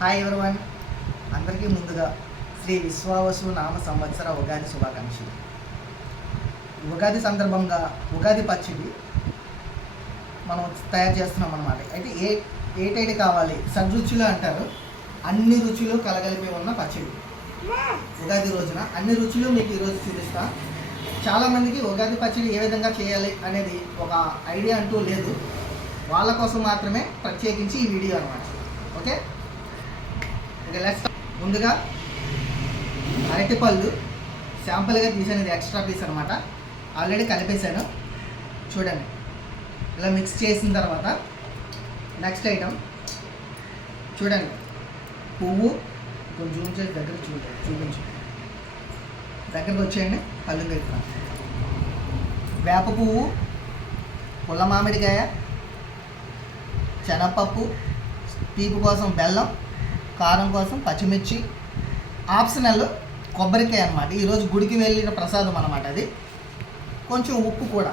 Hi everyone, అందరికీ ముందుగా శ్రీ విశ్వావసు నామ సంవత్సర ఉగాది శుభాకాంక్షలు. ఉగాది సందర్భంగా ఉగాది పచ్చడి మనం తయారు చేస్తున్నాం అన్నమాట. అయితే ఏటేటి కావాలి, షడ్రుచులు అంటారు. అన్ని రుచులు కలగలిపి ఉన్న పచ్చడి ఉగాది రోజున. అన్ని రుచులు మీకు ఈరోజు చూపిస్తా. చాలామందికి ఉగాది పచ్చడి ఏ విధంగా చేయాలి అనేది ఒక ఐడియా అంటూ లేదు. వాళ్ళ కోసం మాత్రమే ప్రత్యేకించి ఈ వీడియో అనమాట. ఓకే, ఇక లెట్స్. ముందుగా అరటిపళ్ళు శాంపుల్గా తీసాను, ఇది ఎక్స్ట్రా పీస్ అనమాట. ఆల్రెడీ కలిపేశాను చూడండి. ఇలా మిక్స్ చేసిన తర్వాత నెక్స్ట్ ఐటమ్ చూడండి, పువ్వు కొంచెం జూమ్ చేసి దగ్గర చూపించు, దగ్గరకు వచ్చేయండి. పళ్ళు పెట్టుకున్నాను. వేప పువ్వు, పుల్ల మామిడికాయ, శనగపప్పు, తీపి కోసం బెల్లం, కారం కోసం పచ్చిమిర్చి, ఆప్షనల్ కొబ్బరికాయ అనమాట. ఈరోజు గుడికి వెళ్ళిన ప్రసాదం అనమాట అది. కొంచెం ఉప్పు కూడా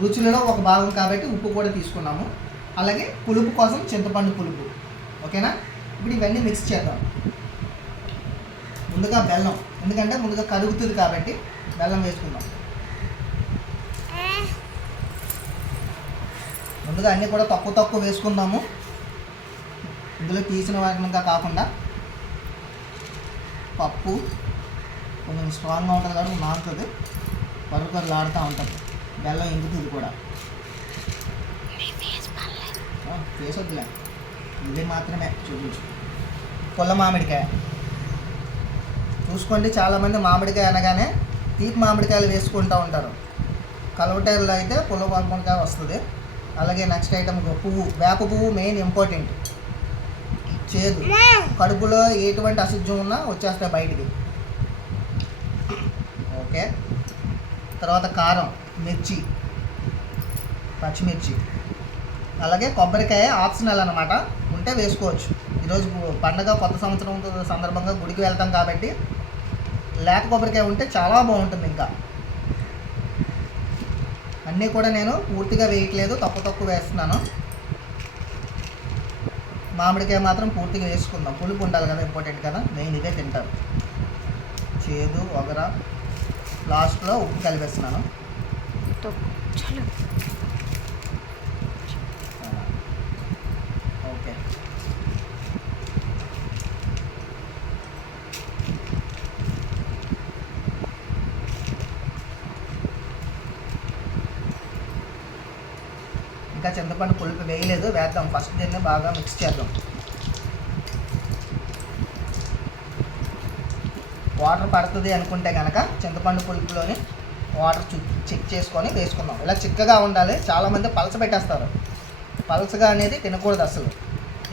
రుచులలో ఒక భాగం కాబట్టి ఉప్పు కూడా తీసుకున్నాము. అలాగే పులుపు కోసం చింతపండు పులుపు. ఓకేనా, ఇప్పుడు ఇవన్నీ మిక్స్ చేద్దాం. ముందుగా బెల్లం, ఎందుకంటే ముందుగా కరుగుతుంది కాబట్టి బెల్లం వేసుకుందాం. ముందుగా అన్నీ కూడా తక్కువ వేసుకుందాము. ఇందులో తీసిన వాటిగా కాకుండా పప్పు కొంచెం స్ట్రాంగ్గా ఉంటుంది కాబట్టి నానుతుంది, కరులాడుతూ ఉంటుంది. బెల్లం ఇంగుతుంది కూడా. ఫేస్ వద్దులే, ఇది మాత్రమే చూపించు. పుల్ల మామిడికాయ చూసుకోండి. చాలామంది మామిడికాయ అనగానే తీపి మామిడికాయలు వేసుకుంటూ ఉంటారు. కలవటేరులో అయితే పుల్ల మామిడికాయ వస్తుంది. అలాగే నెక్స్ట్ ఐటమ్ పువ్వు, వేప పువ్వు మెయిన్ ఇంపార్టెంట్. చేదు, కడుపులో ఎటువంటి అశుద్ధం ఉన్నా వచ్చేస్తాయి బయటికి. ఓకే, తర్వాత కారం, మిర్చి, పచ్చిమిర్చి, అలాగే కొబ్బరికాయ ఆప్షనల్ అనమాట, ఉంటే వేసుకోవచ్చు. ఈరోజు పండగ కొత్త సంవత్సరం సందర్భంగా గుడికి వెళ్తాం కాబట్టి లేత కొబ్బరికాయ ఉంటే చాలా బాగుంటుంది. ఇంకా అన్నీ కూడా నేను పూర్తిగా వేయట్లేదు, తక్కువ వేస్తున్నాను. మామిడికాయ మాత్రం పూర్తిగా వేసుకుందాం. పులుపు ఉండాలి కదా, ఇంపార్టెంట్ కదా, మెయిన్ ఇదే తింటారు. చేదు, ఒగర, లాస్ట్లో ఉప్పు కలిపేస్తున్నాను. ఓకే, ఇంకా చింతపండు పులుపు వేయలేదు, వేద్దాం. ఫస్ట్ దీన్ని బాగా మిక్స్ చేద్దాం. వాటర్ పడుతుంది అనుకుంటే కనుక చింతపండు పులుపులోని వాటర్ చెక్ చేసుకొని వేసుకుందాం. ఇలా చిక్కగా ఉండాలి. చాలామంది పలస పెట్టేస్తారు. పలసగా అనేది తినకూడదు అసలు.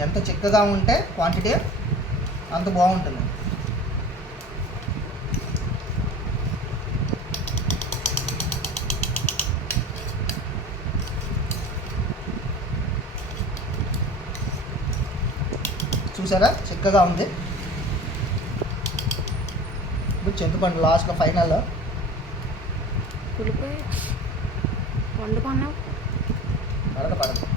ఎంత చిక్కగా ఉంటే క్వాంటిటీ అంత బాగుంటుంది. చూసారా, చిక్కగా ఉంది. ఇప్పుడు చింతపండు లాస్ట్లో ఫైనల్లో పులిపి వండుకున్నావు పడదు.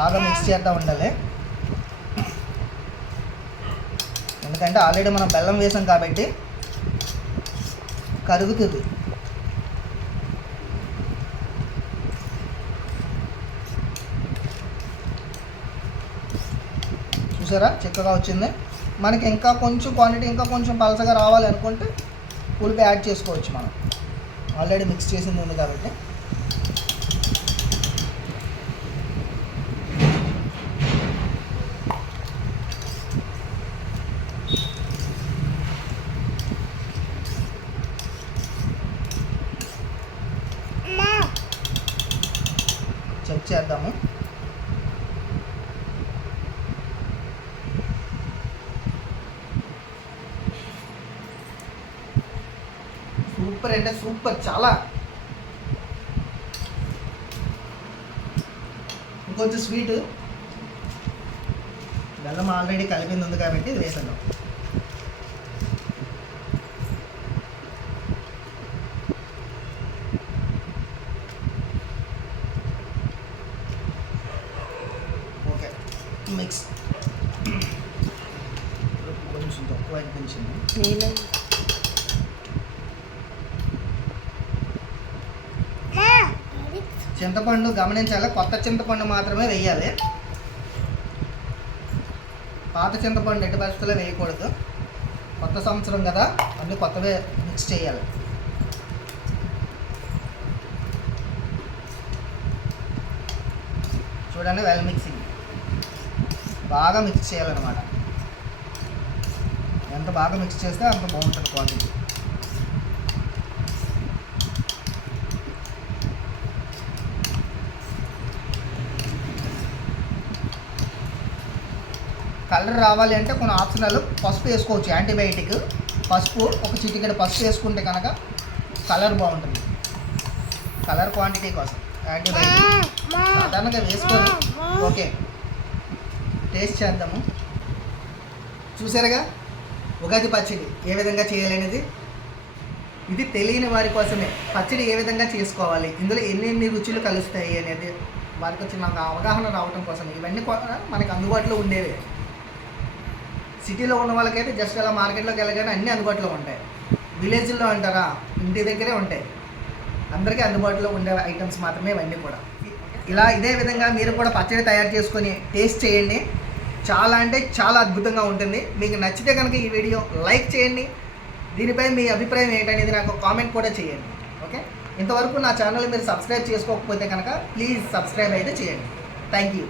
బాగా మిక్స్ చేస్తూ ఉండాలి. ఎందుకంటే ఆల్రెడీ మనం బెల్లం వేసాం కాబట్టి కరుగుతుంది. చూసారా, చిక్కగా వచ్చింది. మనకి ఇంకా కొంచెం క్వాంటిటీ ఇంకా కొంచెం పలసగా రావాలి అనుకుంటే పులుపు యాడ్ చేసుకోవచ్చు. మనం ఆల్రెడీ మిక్స్ చేసింది ఉంది కాబట్టి. చెక్ చేద్దాము. సూపర్ అంటే సూపర్, చాలా. ఇంకొంచెం స్వీట్, బెల్లం ఆల్రెడీ కలిపింది ఉంది కాబట్టి ఇది వేసాను. కొంచెం తక్కువ అనిపించింది. నీళ్ళు చింతపండు గమనించాలి, కొత్త చింతపండు మాత్రమే వేయాలి. పాత చింతపండు ఎట్టి పరిస్థితుల్లో వేయకూడదు. కొత్త సంవత్సరం కదా, అన్నీ కొత్తవే మిక్స్ చేయాలి. చూడండి, వెల్ మిక్సింగ్ బాగా మిక్స్ చేయాలన్నమాట. ఎంత బాగా మిక్స్ చేస్తే అంత బాగుంటుంది క్వాంటిటీ. కలర్ రావాలి అంటే కొన్ని ఆప్షనల్ పసుపు వేసుకోవచ్చు, యాంటీబయాటిక్ పసుపు, ఒక చిటికెడు పసుపు వేసుకుంటే కనుక కలర్ బాగుంటుంది. కలర్ క్వాంటిటీ కోసం యాంటీబయాటిక్ సాధారణంగా వేసుకొని ఓకే టేస్ట్ చేద్దాము. చూసారుగా ఉగాది పచ్చడి ఏ విధంగా చేయాలనేది. ఇది తెలియని వారి కోసమే, పచ్చడి ఏ విధంగా చేసుకోవాలి, ఇందులో ఎన్ని రుచులు కలుస్తాయి అనేది వారికి వచ్చిన అవగాహన రావడం కోసం. ఇవన్నీ కూడా మనకు అందుబాటులో ఉండేవే. సిటీలో ఉన్న వాళ్ళకైతే జస్ట్ అలా మార్కెట్లోకి వెళ్ళగానే అన్నీ అందుబాటులో ఉంటాయి. విలేజ్లో అంటారా, ఇంటి దగ్గరే ఉంటాయి. అందరికీ అందుబాటులో ఉండే ఐటమ్స్ మాత్రమే ఇవన్నీ కూడా. ఇలా ఇదే విధంగా మీరు కూడా పచ్చడి తయారు చేసుకొని టేస్ట్ చేయండి. చాలా అంటే చాలా అద్భుతంగా ఉంటుంది. మీకు నచ్చితే కనుక ఈ వీడియో లైక్ చేయండి. దీనిపై మీ అభిప్రాయం ఏంటనేది నాకు కామెంట్ కూడా చేయండి. ఓకే, ఇంతవరకు నా ఛానల్ మీరు సబ్స్క్రైబ్ చేసుకోకపోతే కనుక ప్లీజ్ సబ్స్క్రైబ్ అయితే చేయండి. Thank you.